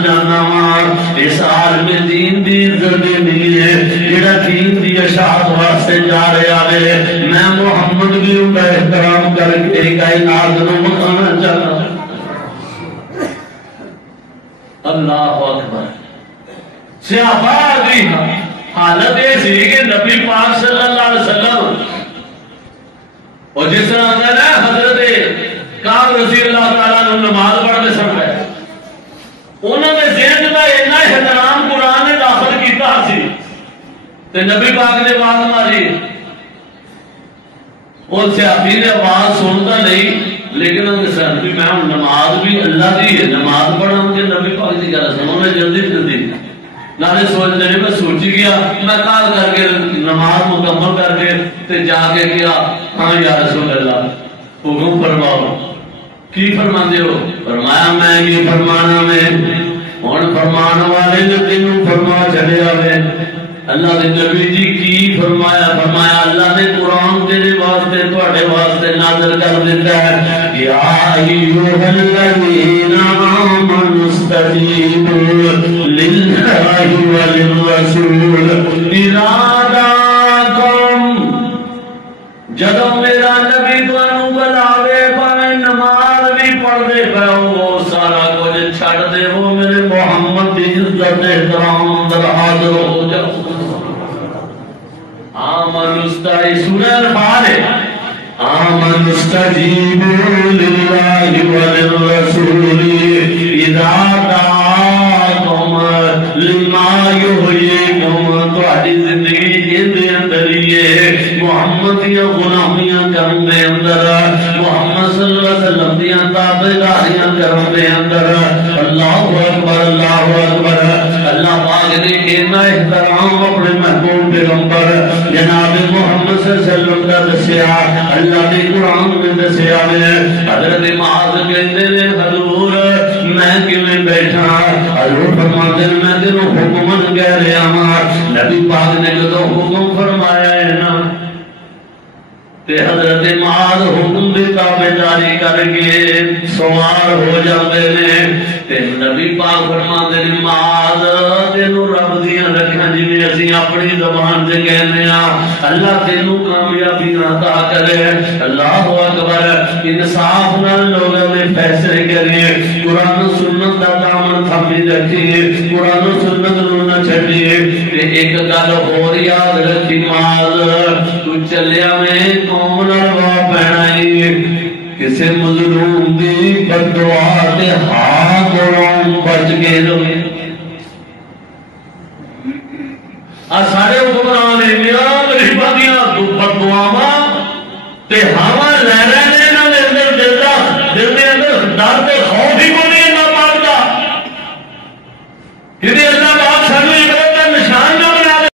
جانا اس عالم دین دی عزت نہیں ہے جڑا دین دی اشاعت واسطے جا رہا ہے میں محمد بھی ان کا احترام کر کے کائنات نو مکھانا چاہتا اللہ اکبر صحابہ دی حالت ایسی کہ نبی پاک صلی اللہ علیہ وسلم اور جس طرح اندر ہے حضرت کعب رضی اللہ تعالیٰ نے نماز پڑھنے سن گئے انہوں نے ذہن کا اتنا احترام قرآن نے داخل کیتا سی تے نبی پاک نے آواز ماری ان صحابی نے آواز سنتا نہیں لیکن انہوں نے سن بھی میں نماز بھی اللہ دی ہے نماز پڑھا مجھے نبی پاک دی گل سنو میں جلدی نالے سوچتے ہیں میں سوچی گیا میں کال کر کے نماز مکمل کر کے تے جا کے کیا ہاں یا رسول اللہ حکم فرماؤ کی فرماندے ہو فرمایا میں یہ فرمانا میں ہن فرمان والے نے تینوں فرما چھڑیا وے اللہ دے نبی جی کی فرمایا فرمایا اللہ نے قرآن تیرے واسطے تواڈے واسطے نازل کر دیتا ہے یا ایھا الذین آمنوا استجیبوا للہ وللرسول اذا دعاکم جدو میرا نبی تانوں بلاوے پاویں نماز بھی پڑھ دے پاؤ سارا کچھ چھڑ دے وہ میرے محمد کی عزت احترام اندر حاضر ہو جاؤ آمن استعی سورہ الفال ہے آمن استجیبوا للہ وللرسول اذا دعاکم لما یحییکم تہاڈی زندگی دے اندر یہ محمد یا غلامیاں کرن دے اندر محمد صلی اللہ علیہ وسلم دیاں تابعداریاں کرن دے اندر اللہ اکبر اللہ پاک نے اتنا احترام اپنے محبوب پیغمبر جناب محمد صلی اللہ علیہ وسلم کا دسیا اللہ نے قرآن میں دسیا ہے حضرت معاذ کہتے ہیں حضور میں کیویں بیٹھا حضور فرماتے ہیں میں تینوں حکم کہہ رہا ہوں نبی پاک نے جو حکم فرمایا ہے نا تے حضرت معاذ حکم دی تابعداری کر کے سوار ہو جاتے ہیں تے نبی پاک فرماتے ہیں معاذ تینوں رب دیاں رکھاں جویں اسی اپنی زبان تے کہنے ہاں اللہ تینوں کامیابی عطا کرے اللہ اکبر انصاف نال لوگوں نے فیصلے کرے قرآن و سنت دا دامن تھامی رکھیے قرآن و سنت نو نہ چھڈیے تے ایک گل ہور یاد رکھی معاذ تو چلیا میں قوم نال وا پہنائی کسے مظلوم دی بد دعا تے ہاں کولوں بچ کے رہے سارے حکمران میاں غریباں دیاں بد دعاواں تے ہاواں لے